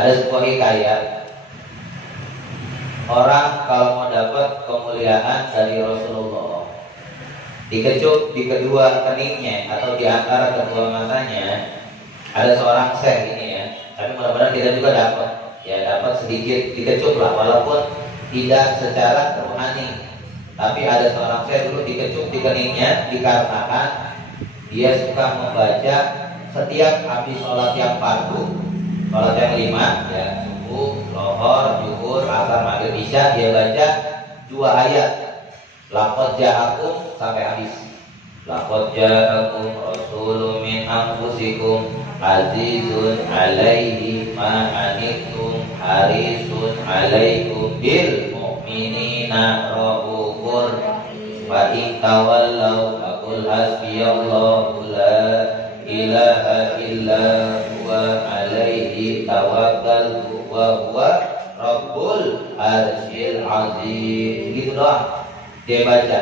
Ada sebuah hikayat, orang kalau mau dapat kemuliaan dari Rasulullah, dikecup di kedua keningnya atau di antara kedua matanya, ada seorang syekh ini ya. Tapi mudah-mudahan kita juga dapat sedikit dikecup lah, walaupun tidak secara rohani. Tapi ada seorang syekh dulu dikecup di keningnya dikarenakan dia suka membaca setiap habis sholat yang fardu, sholat yang 5 ya, subuh, lohor, zuhur, asar, maghrib, isya, dia baca 2 ayat laqad ja'akum sampai habis. Laqad ja'akum rasulun min anfusikum azizun alaihi ma anittum harisun alaikum bil mu'minina raufur fa in tawallaw faqul hasbiyallahu la ilaha illa huwa alaihi tawakkaltu wa huwa rabbul arsyil azim. Gitu doang dia baca.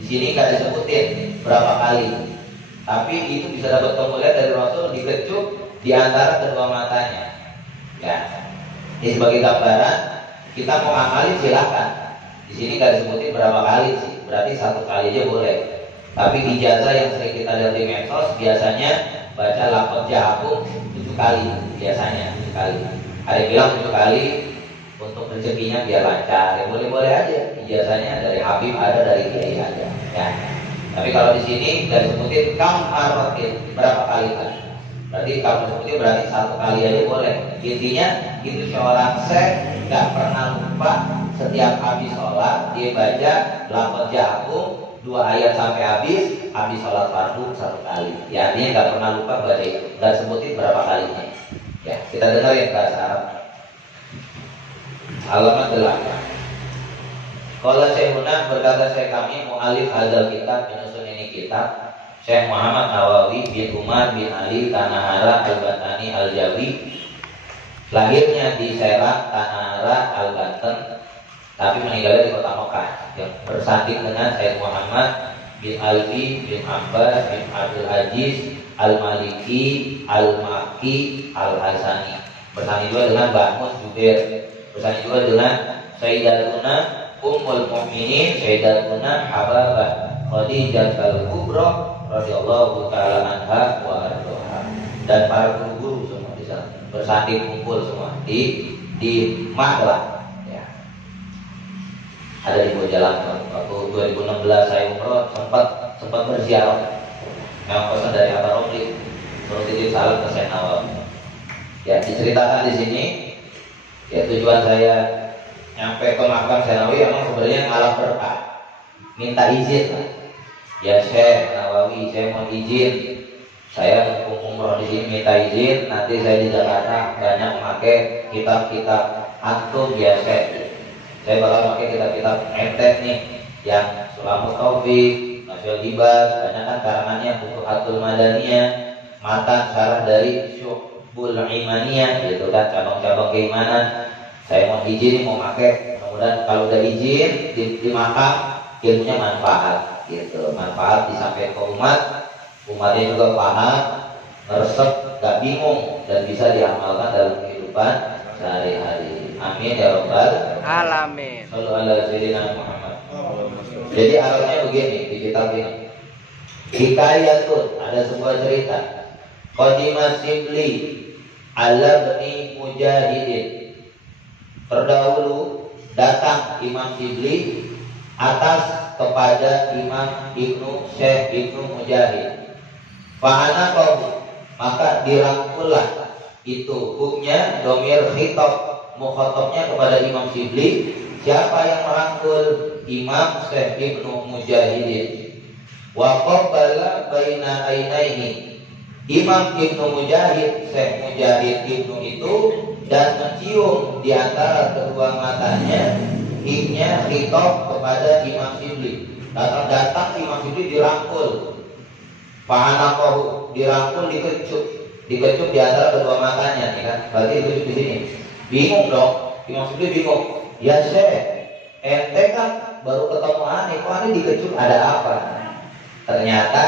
Di sini nggak disebutin berapa kali, tapi itu bisa dapat kemuliaan dari Rasul dikecup di antara kedua matanya. Ya, ini sebagai gambaran. Kita mau ngamalin silakan. Di sini nggak disebutin berapa kali sih, berarti 1 kali aja boleh. Tapi ijazah yang sering kita lihat di medsos biasanya baca laqad ja'akum 7 kali, biasanya 7 kali. Ada yang bilang 7 kali untuk rezekinya biar lancar. Ya boleh-boleh aja. Ijazahnya dari Habib ada, dari Kiai ada. Ya. Tapi kalau di sini nggak disebutin kam arrotin berapa kali kan? Berarti kalau disebutin berarti 1 kali aja boleh. Intinya itu seorang syekh nggak pernah lupa setiap habis sholat dia baca laqad ja'akum 2 ayat sampai habis sholat fardu 1 kali. Ya artinya nggak pernah lupa baca itu. Nggak sebutin berapa kalinya. Ya kita dengar yang bahasa Arab. Halaman 8. Kalau Syekhuna berkata Syekh kami mu'alif hadzal kitab, penyusun ini kitab, Syekh Muhammad Nawawi bin Umar bin Ali Tanahara Al-Batani Al-Jawi, lahirnya di Serang Tanahara Al-Banten, tapi meninggalnya di kota Mekah, yang bersanding dengan Syekh Muhammad bin Alwi bin Abbas bin Abdul Aziz Al-Maliki Al-Maki Al-Hasani, bersanding juga dengan Bahmun Jubair, bersanding juga dengan Sayyidatuna Ummul Mukminin Sayyidatuna Hababah Khadijah Al-Kubra radhiyallahu taala anha wa ardhaha, dan para guru semua di sana bersanding kumpul semua di Makkah ya. Ada di Bojalan waktu 2016 saya umroh sempat berziarah. Memang pesan dari Abah Romli terus titip salam ke Syekh Nawawi. Ya diceritakan di sini ya tujuan saya nyampe ke makam Syekh Nawawi emang sebenarnya ngalah berkah, minta izin lah. Ya Syekh Nawawi, saya mau izin, saya umroh di sini minta izin, nanti saya di Jakarta banyak memakai kitab-kitab antum ya Syekh. Saya bakal pakai kitab-kitab entet nih, yang Sulamut Taufik, Nasyul Libas, banyak kan karangannya Futuhatul Madaniyah, matan syarah dari Syu'bul Imaniyah, gitu kan, cabang-cabang keimanan. Saya mau izin, mau pakai, mudah-mudahan kalau udah izin di makam ilmunya manfaat, gitu, manfaat disampaikan ke umatnya juga paham, ngeresep, gak bingung, dan bisa diamalkan dalam kehidupan sehari-hari. Amin ya rabbal alamin. Sallallahu alaihi wasallam Muhammad. Jadi arahnya begini di kitab ini. Hikayatun, ada sebuah cerita. Qadimah Sibli ala bani Mujahidin. Terdahulu datang Imam Sibli atas kepada Imam Ibnu Syekh Ibnu Mujahid. Fa'ana qawmu, maka dirangkullah itu hukumnya domir khitab, mukhatabnya kepada Imam Sibli. Siapa yang merangkul? Imam Syekh Ibnu Mujahidin. Wa qabbala baina ainaihi, Imam Ibnu Mujahid, Syekh Mujahid Ibnu itu, dan mencium di antara kedua matanya hiknya khitab kepada Imam Sibli. Datang Imam Sibli dirangkul, fa'anaqahu, dirangkul, dikecup di antara kedua matanya, nih kan? Berarti dikecup di sini. Bingung dong, Imam Sibli bingung. Ya Syekh, ente kan baru ketemu aneh, kok aneh dikecup, ada apa? Ternyata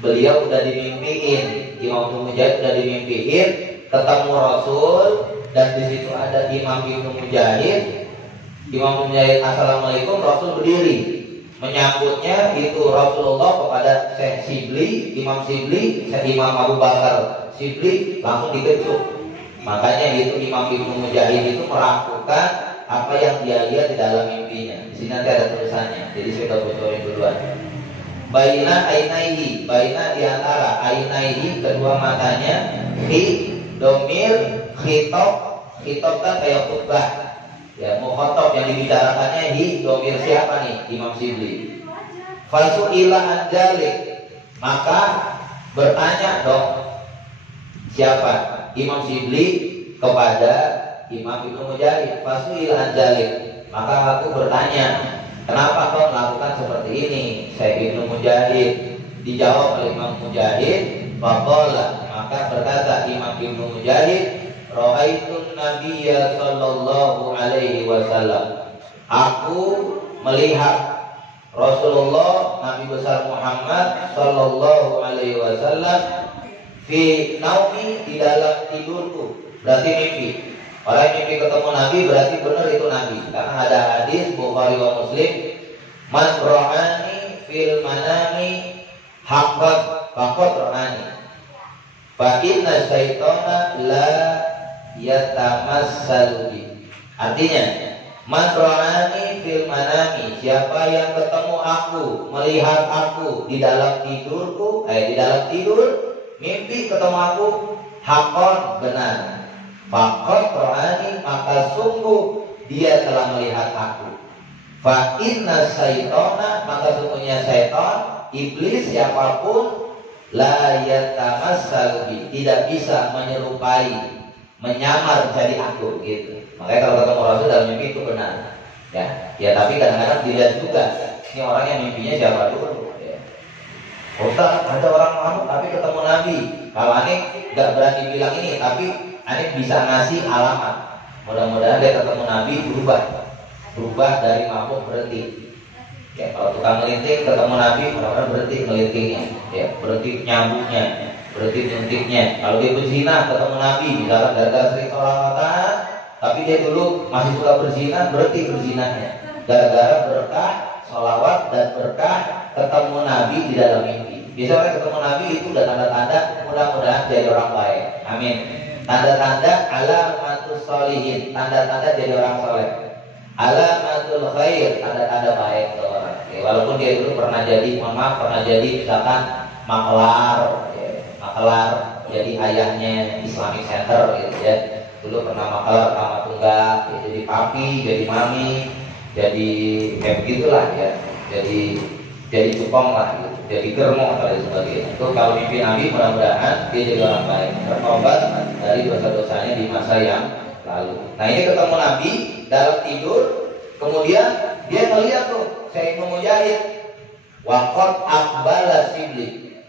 beliau udah dimimpiin, Imam Mujahid udah dimimpiin ketemu Rasul dan di situ ada Imam Ibnu Mujahid. Imam Mujahid assalamualaikum, Rasul berdiri menyambutnya. Itu Rasulullah kepada Syekh Shibli, Imam Shibli, Imam Abu Bakar Shibli langsung dikecup. Makanya itu Imam Ibnu Mujahid itu melakukan apa yang dia lihat di dalam mimpinya. Di sini nanti ada tulisannya, jadi saya udah bocorin duluan. Baina ainaihi, baina di antara ainaihi kedua matanya, domir khitab kan kayak khutbah. Ya, mukhatab yang dibicarakannya domir siapa nih? Imam Shibli. Fasu'ila anjalik, maka bertanya dong siapa? Imam Shibli kepada Imam Ibnu Mujahid. Fasu'ila anjalik, maka aku bertanya, kenapa kau melakukan seperti ini, Syekh Ibnu Mujahid? Dijawab oleh Imam Mujahid, faqala, maka berkata Imam Ibnu Mujahid, ra'aitun nabiyya sallallahu alaihi wasallam, aku melihat Rasulullah Nabi besar Muhammad sallallahu alaihi wasallam fi naumi, di dalam tidurku. Berarti mimpi. Orang yang mimpi ketemu Nabi berarti benar itu Nabi. Karena ada hadis Bukhari wa Muslim, man ra'ani fil manami haqqat faqad ra'ani. Fa inna syaitana la yatamassalu bi. Artinya, man ra'ani fil manami, siapa yang ketemu aku, melihat aku di dalam tidurku, di dalam tidur, mimpi ketemu aku, haqqan benar. Faqad ra'ani, maka sungguh dia telah melihat aku. Fa inna syaitana, maka sungguhnya syaitan, iblis siapapun, la yatamassalu bi, tidak bisa menyerupai, menyamar jadi aku gitu. Makanya kalau ketemu Rasul dalam mimpi itu benar. Ya, tapi kadang-kadang dilihat juga ini orang yang mimpinya siapa dulu. Ya. Ustaz, ada orang ngamuk tapi ketemu Nabi. Kalau aneh nggak berani bilang ini, tapi aneh bisa ngasih alamat. Mudah-mudahan dia ketemu Nabi berubah dari mabuk berhenti. Ya, kalau tukang melinting ketemu Nabi, mudah-mudahan berhenti melintingnya. Ya, berhenti nyambungnya, berhenti nyuntiknya. Kalau dia berzina ketemu Nabi, misalkan gara-gara sering sholawatan, tapi dia dulu masih suka berzina, berhenti berzinanya. Gara-gara berkah sholawat dan berkah ketemu Nabi di dalam mimpi. Biasanya orang ketemu Nabi itu udah tanda-tanda mudah-mudahan jadi orang baik. Amin. Tanda-tanda alamatus sholihin, tanda-tanda jadi orang soleh. Alamatul khair, tanda-tanda baik ke orang. Ya, walaupun dia dulu pernah jadi, mohon maaf, pernah jadi misalkan maklar, jadi ayahnya Islamic Center gitu ya. Dulu pernah maklar sama tunggal, ya, jadi papi, jadi mami, jadi kayak begitulah ya. Jadi cupong lah gitu, jadi germo dan sebagainya. Itu kalau mimpi Nabi, mudah-mudahan dia jadi orang baik, bertobat dari dosa-dosanya di masa yang lalu. Nah, ini ketemu Nabi dalam tidur, kemudian dia melihat tuh Syekh Ibnu Mujahid, waqad aqbala Shibli,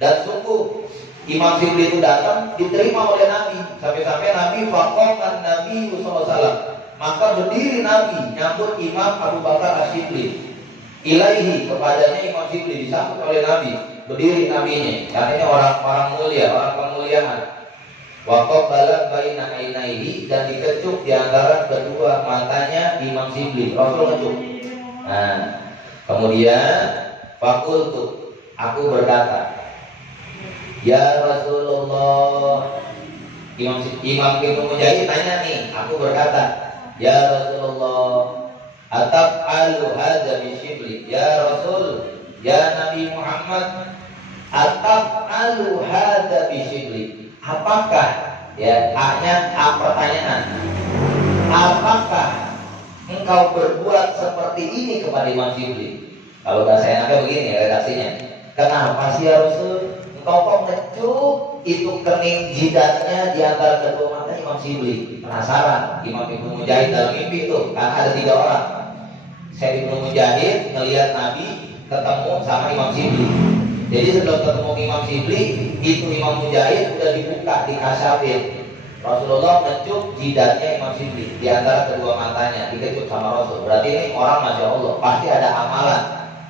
dan sungguh Imam Shibli itu datang diterima oleh Nabi, sampai-sampai Nabi faqaman Nabi sallallahu alaihi wasallam, maka berdiri Nabi nyambut Imam Abu Bakar Ash-Shibli, ilaihi, kepadanya Imam Shibli disambut oleh Nabi, berdiri nabinya, katanya orang mulia, orang kemuliaan. Waqabbala baina ainaihi, dan dikecup di antara kedua matanya Imam Shibli. Rasul kecup. Nah, kemudian faqultu, aku berkata, ya Rasulullah. Imam Ibnu Mujahid tanya nih, aku berkata, ya Rasulullah, ataf'alu hadza bi Shibli? Ya Rasul, ya Nabi Muhammad, ataf'alu hadza bi Shibli? Apakah, ya, haknya pertanyaan, apakah engkau berbuat seperti ini kepada Imam Shibli? Kalau bahasa enaknya begini redaksinya, kenapa sih ya Rasul engkau kok ngecup itu kening jidatnya di antara kedua mata Imam Shibli? Penasaran Imam Ibnu Mujahid dalam mimpi itu, karena ada 3 orang. Syekh Ibnu Mujahid melihat Nabi ketemu sama Imam Shibli. Jadi sebelum ketemu Imam Shibli, itu Imam Mujahid sudah dibuka, dikasyafin. Rasulullah mencup jidatnya Imam Shibli di antara kedua matanya, dikecup sama Rasul. Berarti ini orang, Masya Allah, pasti ada amalan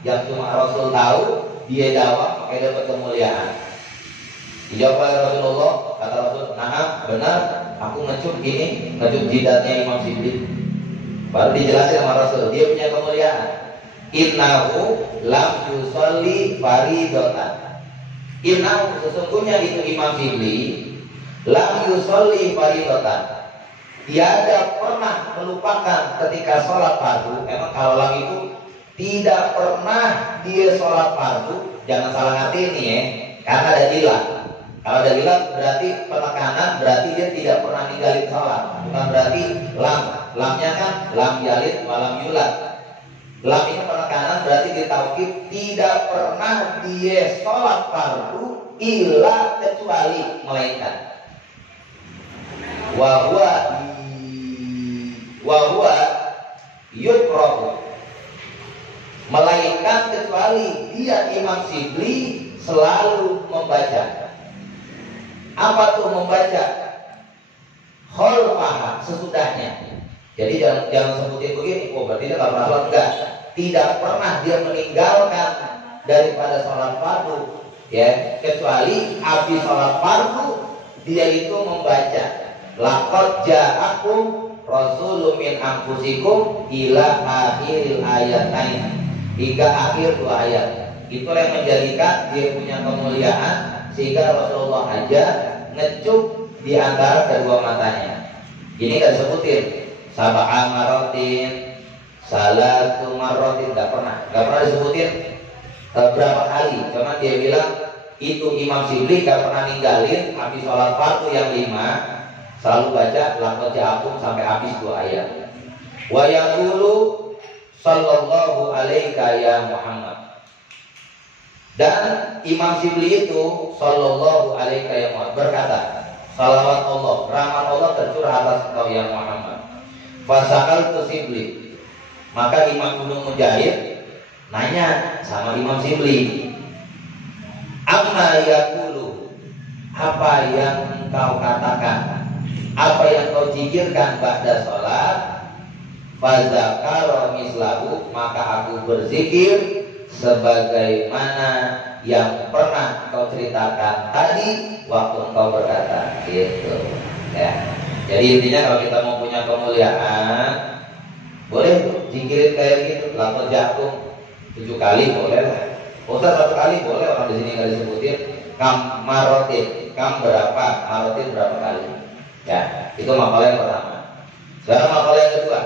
yang cuma Rasul tahu, dia jawab, makanya dapat kemuliaan. Dijawab oleh Rasulullah, kata Rasul, nah benar, aku ngecup gini, ngecup jidatnya Imam Sibli. Baru dijelasin sama Rasul, dia punya kemuliaan. Innahu lam yusolli faridatan. Innahu sesungguhnya itu Imam Sibli lam yusolli faridatan. Tiada pernah melupakan ketika sholat fardu. Emang kalau lam itu tidak pernah dia sholat fardu. Jangan salah ngerti ini ya, karena ada ilah. Kalau ada ilah berarti penekanan, berarti dia tidak pernah ninggalin sholat. Bukan berarti lam. Lamnya kan lam yalid walam yulad. Lam ini penekanan berarti ditaukid tidak pernah dia sholat fardu illa kecuali melainkan. Wahwa yukrahu, melainkan kecuali dia Imam Sibli selalu membaca. Apa tuh membaca? Khalfaha, sesudahnya. Jadi jangan sebutin begini, oh berarti dia nggak pernah sholat. Enggak, tidak pernah dia meninggalkan daripada sholat fardu, ya, kecuali habis sholat fardu dia itu membaca. Laqad ja'akum rasulun min anfusikum ila akhiril ayatain, hingga akhir dua ayat. Itulah yang menjadikan dia punya kemuliaan sehingga Rasulullah aja ngecup di antara kedua matanya. Ini gak disebutin sab'a marotin, salatu marotin, gak pernah disebutin berapa kali. Cuma dia bilang itu Imam Sibli gak pernah ninggalin habis sholat fardu yang 5 selalu baca laqad ja'akum sampai habis 2 ayat. Wa yaqulu sallallahu alaika ya Muhammad. Dan Imam Sibli itu sallallahu alaika ya Muhammad berkata, salawat Allah, rahmat Allah tercurah atas engkau ya Muhammad. Fasaqal tu Sibli. Maka Imam Ibnu Mujahid nanya sama Imam Sibli, amma yaqulu, apa yang engkau katakan, apa yang kau zikirkan ba'da sholat? Fazakara mislahu, maka aku berzikir sebagaimana yang pernah kau ceritakan tadi waktu engkau berkata, gitu ya. Jadi intinya kalau kita mau punya kemuliaan, boleh zikirin kayak gitu. Laqad ja'akum 7 kali boleh lah. Ustaz 1 kali boleh, orang di sini nggak disebutin. Kam marotin, kam berapa, marotin berapa kali. Ya, itu makalah yang pertama. Sekarang makalah yang kedua.